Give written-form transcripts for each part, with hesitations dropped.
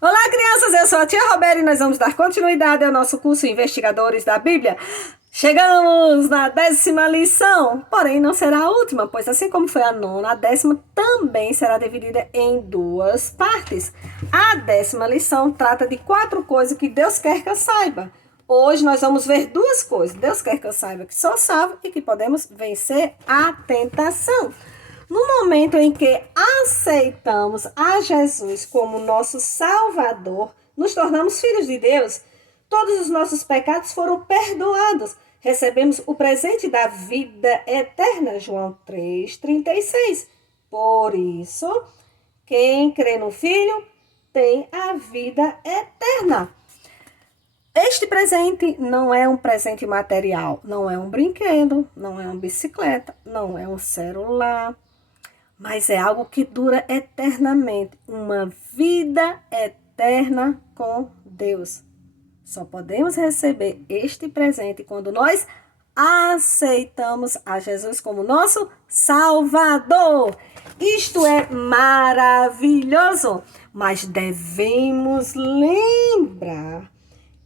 Olá, crianças! Eu sou a tia Roberta e nós vamos dar continuidade ao nosso curso Investigadores da Bíblia. Chegamos na 10ª lição, porém não será a última, pois assim como foi a nona, a 10ª também será dividida em duas partes. A 10ª lição trata de 4 coisas que Deus quer que eu saiba. Hoje nós vamos ver 2 coisas. Deus quer que eu saiba que sou salvo e que podemos vencer a tentação. No momento em que aceitamos a Jesus como nosso Salvador, nos tornamos filhos de Deus. Todos os nossos pecados foram perdoados. Recebemos o presente da vida eterna. João 3,36. Por isso, quem crê no Filho tem a vida eterna. Este presente não é um presente material, não é um brinquedo, não é uma bicicleta, não é um celular, mas é algo que dura eternamente, uma vida eterna com Deus. Só podemos receber este presente quando nós aceitamos a Jesus como nosso Salvador. Isto é maravilhoso, mas devemos lembrar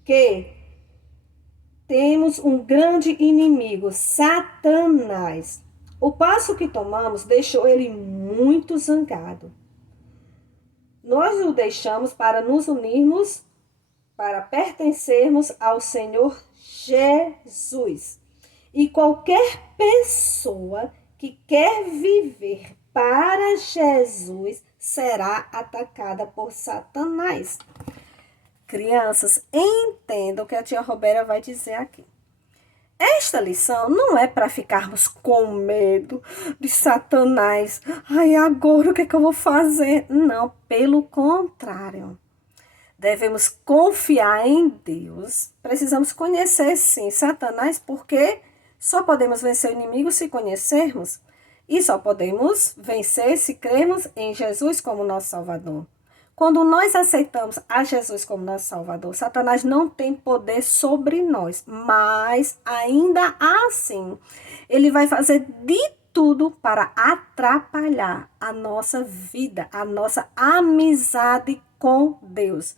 que temos um grande inimigo, Satanás. O passo que tomamos deixou ele muito zangado. Nós o deixamos para nos unirmos, para pertencermos ao Senhor Jesus. E qualquer pessoa que quer viver para Jesus será atacada por Satanás. Crianças, entendam o que a tia Roberta vai dizer aqui. Esta lição não é para ficarmos com medo de Satanás. Ai, agora o que é que eu vou fazer? Não, pelo contrário. Devemos confiar em Deus. Precisamos conhecer, sim, Satanás, porque só podemos vencer o inimigo se conhecermos. E só podemos vencer se crermos em Jesus como nosso Salvador. Quando nós aceitamos a Jesus como nosso Salvador, Satanás não tem poder sobre nós, mas ainda assim, ele vai fazer de tudo para atrapalhar a nossa vida, a nossa amizade com Deus.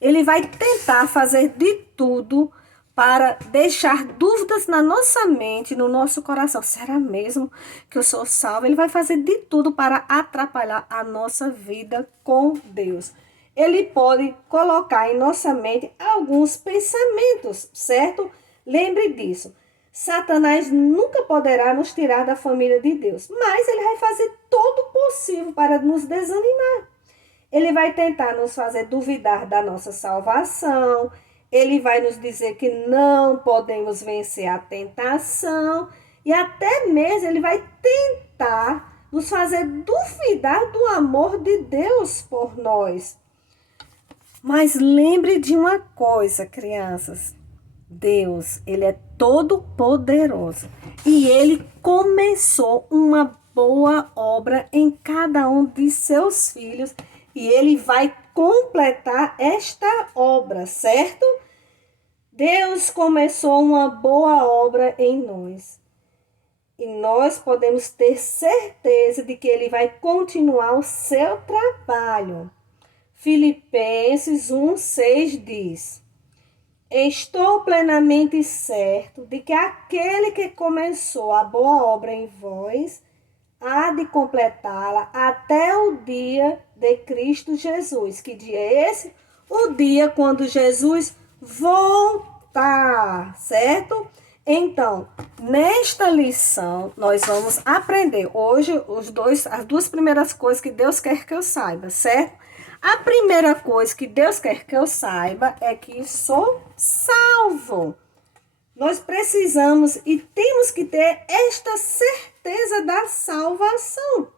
Ele vai tentar fazer de tudo para deixar dúvidas na nossa mente, no nosso coração. Será mesmo que eu sou salvo? Ele vai fazer de tudo para atrapalhar a nossa vida com Deus. Ele pode colocar em nossa mente alguns pensamentos, certo? Lembre disso. Satanás nunca poderá nos tirar da família de Deus, mas ele vai fazer todo o possível para nos desanimar. Ele vai tentar nos fazer duvidar da nossa salvação. Ele vai nos dizer que não podemos vencer a tentação. E até mesmo ele vai tentar nos fazer duvidar do amor de Deus por nós. Mas lembre de uma coisa, crianças. Deus, ele é todo poderoso. E ele começou uma boa obra em cada um de seus filhos. E ele vai completar esta obra, certo? Deus começou uma boa obra em nós. E nós podemos ter certeza de que ele vai continuar o seu trabalho. Filipenses 1,6 diz: Estou plenamente certo de que aquele que começou a boa obra em vós há de completá-la até o dia de Cristo Jesus. Que dia é esse? O dia quando Jesus voltar, certo? Então, nesta lição, nós vamos aprender hoje as duas primeiras coisas que Deus quer que eu saiba, certo? A primeira coisa que Deus quer que eu saiba é que sou salvo. Nós precisamos e temos que ter esta certeza da salvação.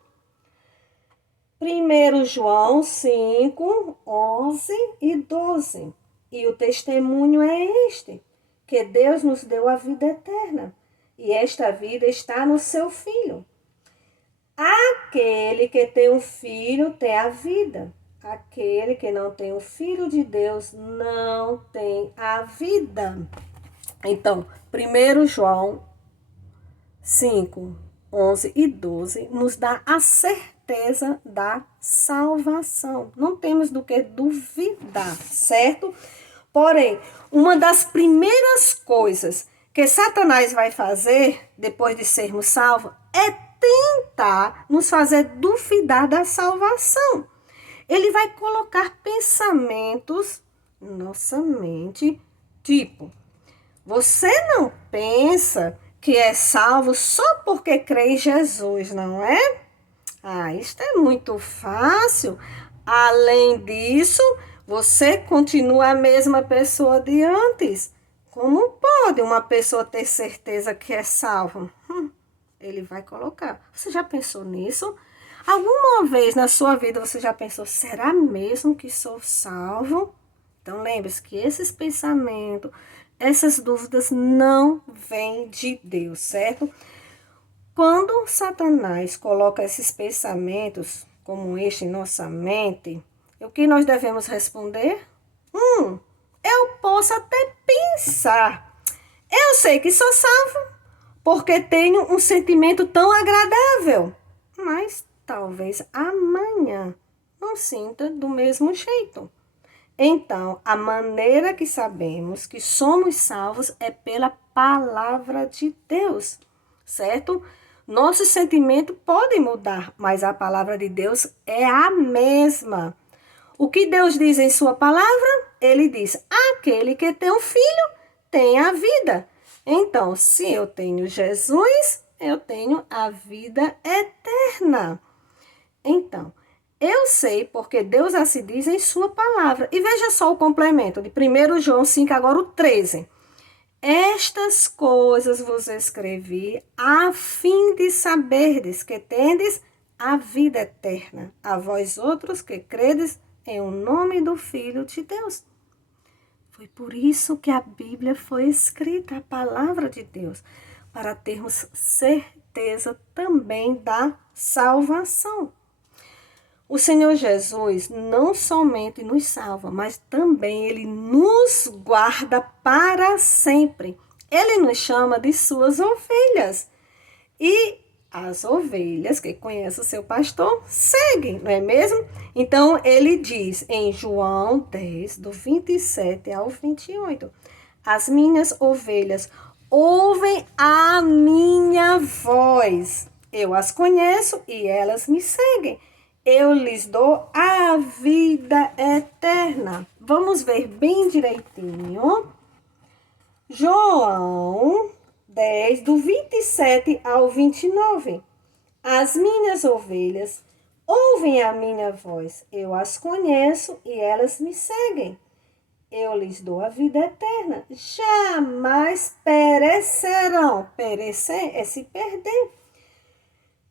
1 João 5, 11 e 12. E o testemunho é este, que Deus nos deu a vida eterna. E esta vida está no seu Filho. Aquele que tem um filho tem a vida. Aquele que não tem o Filho de Deus não tem a vida. Então, 1 João 5, 11 e 12 nos dá a certeza certeza da salvação. Não temos do que duvidar, certo? Porém, uma das primeiras coisas que Satanás vai fazer depois de sermos salvos é tentar nos fazer duvidar da salvação. Ele vai colocar pensamentos na nossa mente, tipo, você não pensa que é salvo só porque crê em Jesus, não é? Ah, isto é muito fácil. Além disso, você continua a mesma pessoa de antes. Como pode uma pessoa ter certeza que é salvo? Ele vai colocar. Você já pensou nisso? Alguma vez na sua vida você já pensou, será mesmo que sou salvo? Então lembre-se que esses pensamentos, essas dúvidas não vêm de Deus, certo? Quando Satanás coloca esses pensamentos como este em nossa mente, o que nós devemos responder? Eu posso até pensar. Eu sei que sou salvo porque tenho um sentimento tão agradável, mas talvez amanhã não sinta do mesmo jeito. Então, a maneira que sabemos que somos salvos é pela palavra de Deus, certo? Nosso sentimento pode mudar, mas a palavra de Deus é a mesma. O que Deus diz em sua palavra? Ele diz, aquele que tem um filho tem a vida. Então, se eu tenho Jesus, eu tenho a vida eterna. Então, eu sei porque Deus assim diz em sua palavra. E veja só o complemento de 1 João 5, agora o 13. Estas coisas vos escrevi a fim de saberdes que tendes a vida eterna, a vós outros que credes em o nome do Filho de Deus. Foi por isso que a Bíblia foi escrita, a palavra de Deus, para termos certeza também da salvação. O Senhor Jesus não somente nos salva, mas também Ele nos guarda para sempre. Ele nos chama de suas ovelhas. E as ovelhas que conhecem o seu pastor seguem, não é mesmo? Então, ele diz em João 10, do 27 ao 28, as minhas ovelhas ouvem a minha voz. Eu as conheço e elas me seguem. Eu lhes dou a vida eterna. Vamos ver bem direitinho. João 10, do 27 ao 29. As minhas ovelhas ouvem a minha voz. Eu as conheço e elas me seguem. Eu lhes dou a vida eterna. Jamais perecerão. Perecer é se perder.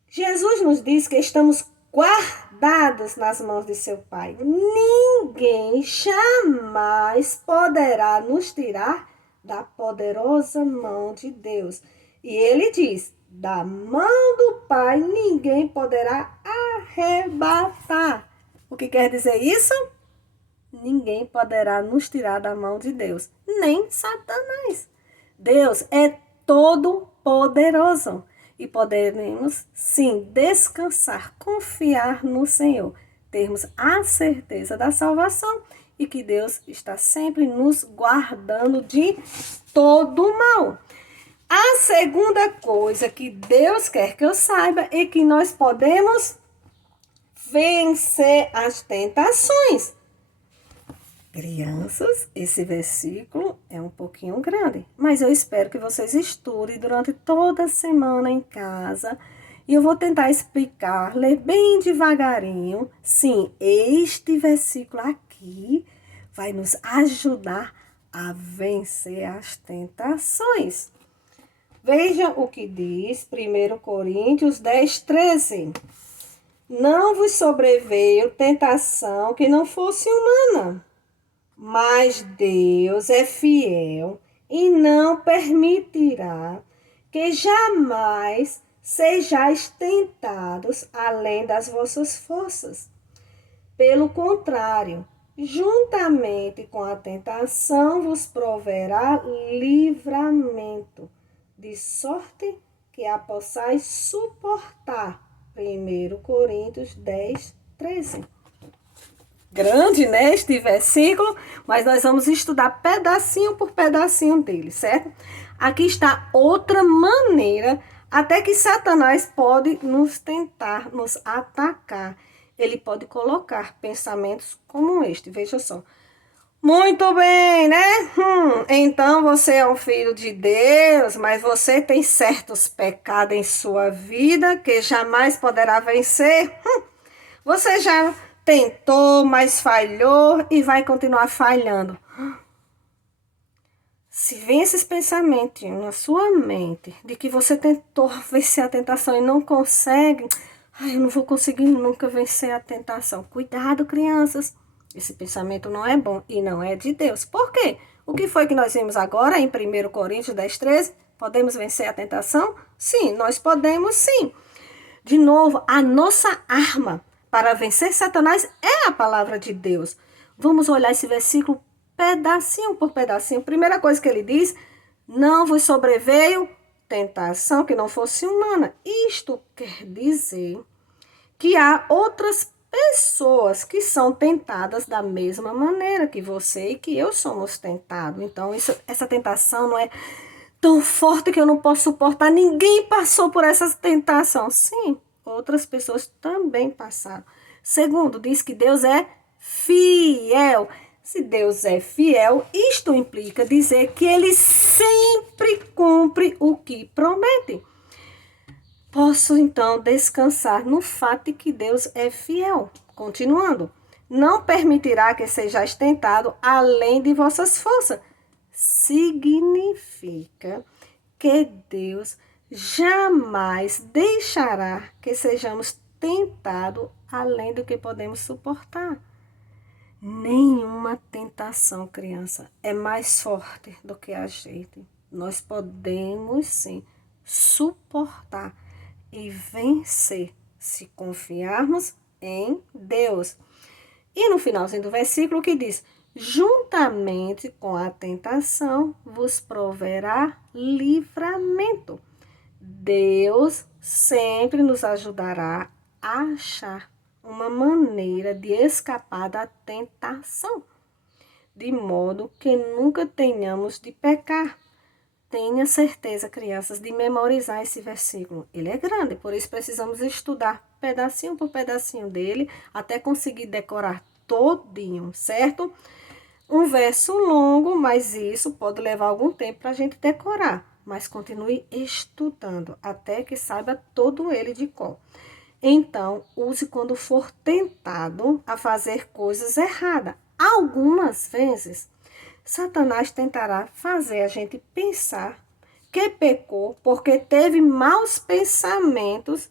Jesus nos diz que estamos guardados nas mãos de seu Pai. Ninguém jamais poderá nos tirar da poderosa mão de Deus. E ele diz, da mão do Pai ninguém poderá arrebatar. O que quer dizer isso? Ninguém poderá nos tirar da mão de Deus, nem Satanás. Deus é todo poderoso. E poderemos, sim, descansar, confiar no Senhor, termos a certeza da salvação e que Deus está sempre nos guardando de todo mal. A segunda coisa que Deus quer que eu saiba é que nós podemos vencer as tentações. Crianças, esse versículo é um pouquinho grande, mas eu espero que vocês estudem durante toda a semana em casa e eu vou tentar explicar, ler bem devagarinho. Sim, este versículo aqui vai nos ajudar a vencer as tentações. Vejam o que diz 1 Coríntios 10, 13. Não vos sobreveio tentação que não fosse humana. Mas Deus é fiel e não permitirá que jamais sejais tentados além das vossas forças. Pelo contrário, juntamente com a tentação vos proverá livramento, de sorte que a possais suportar. 1 Coríntios 10, 13. Grande, né, este versículo, mas nós vamos estudar pedacinho por pedacinho dele, certo? Aqui está outra maneira até que Satanás pode nos tentar, nos atacar. Ele pode colocar pensamentos como este, veja só. Muito bem, né? Então você é um filho de Deus, mas você tem certos pecados em sua vida que jamais poderá vencer. Você já tentou, mas falhou e vai continuar falhando. Se vem esses pensamentos na sua mente de que você tentou vencer a tentação e não consegue, eu não vou conseguir nunca vencer a tentação. Cuidado, crianças. Esse pensamento não é bom e não é de Deus. Por quê? O que foi que nós vimos agora em 1 Coríntios 10, 13? Podemos vencer a tentação? Sim, nós podemos sim. De novo, a nossa arma para vencer Satanás é a palavra de Deus. Vamos olhar esse versículo pedacinho por pedacinho. Primeira coisa que ele diz, não vos sobreveio tentação que não fosse humana. Isto quer dizer que há outras pessoas que são tentadas da mesma maneira que você e que eu somos tentados. Então, essa tentação não é tão forte que eu não posso suportar. Ninguém passou por essa tentação. Sim, outras pessoas também passaram. Segundo, diz que Deus é fiel. Se Deus é fiel, isto implica dizer que Ele sempre cumpre o que promete. Posso, então, descansar no fato de que Deus é fiel. Continuando, não permitirá que sejais tentado além de vossas forças. Significa que Deus jamais deixará que sejamos tentados além do que podemos suportar. Nenhuma tentação, criança, é mais forte do que a gente. Nós podemos, sim, suportar e vencer se confiarmos em Deus. E no finalzinho do versículo que diz, juntamente com a tentação vos proverá livramento. Deus sempre nos ajudará a achar uma maneira de escapar da tentação, de modo que nunca tenhamos de pecar. Tenha certeza, crianças, de memorizar esse versículo. Ele é grande, por isso precisamos estudar pedacinho por pedacinho dele, até conseguir decorar todinho, certo? Um verso longo, mas isso pode levar algum tempo para a gente decorar. Mas continue estudando, até que saiba todo ele de cor. Então, use quando for tentado a fazer coisas erradas. Algumas vezes, Satanás tentará fazer a gente pensar que pecou porque teve maus pensamentos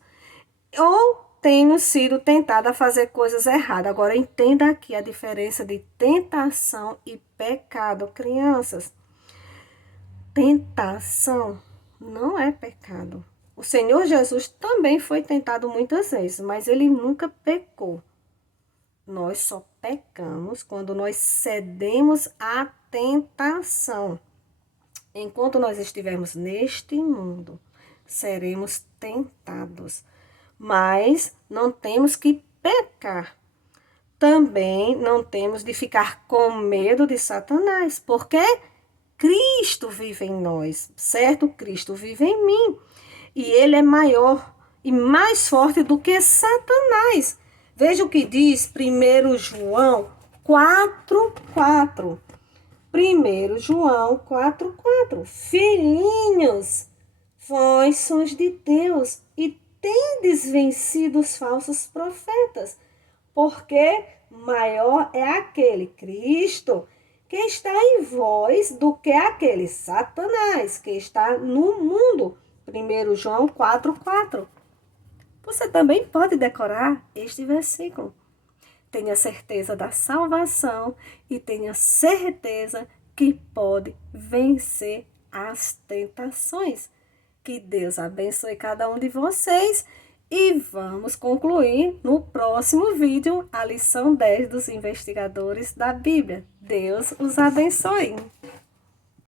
ou tenha sido tentado a fazer coisas erradas. Agora, entenda aqui a diferença de tentação e pecado, crianças. Tentação não é pecado. O Senhor Jesus também foi tentado muitas vezes, mas ele nunca pecou. Nós só pecamos quando nós cedemos à tentação. Enquanto nós estivermos neste mundo, seremos tentados. Mas não temos que pecar. Também não temos de ficar com medo de Satanás, porque Cristo vive em nós, certo? Cristo vive em mim. E ele é maior e mais forte do que Satanás. Veja o que diz 1 João 4,4. 1 João 4,4. Filhinhos, vós sois de Deus e tendes vencido os falsos profetas, porque maior é aquele Cristo que está em vós do que aquele Satanás que está no mundo. 1 João 4,4. Você também pode decorar este versículo. Tenha certeza da salvação e tenha certeza que pode vencer as tentações. Que Deus abençoe cada um de vocês e vamos concluir no próximo vídeo a lição 10 dos investigadores da Bíblia. Deus os abençoe.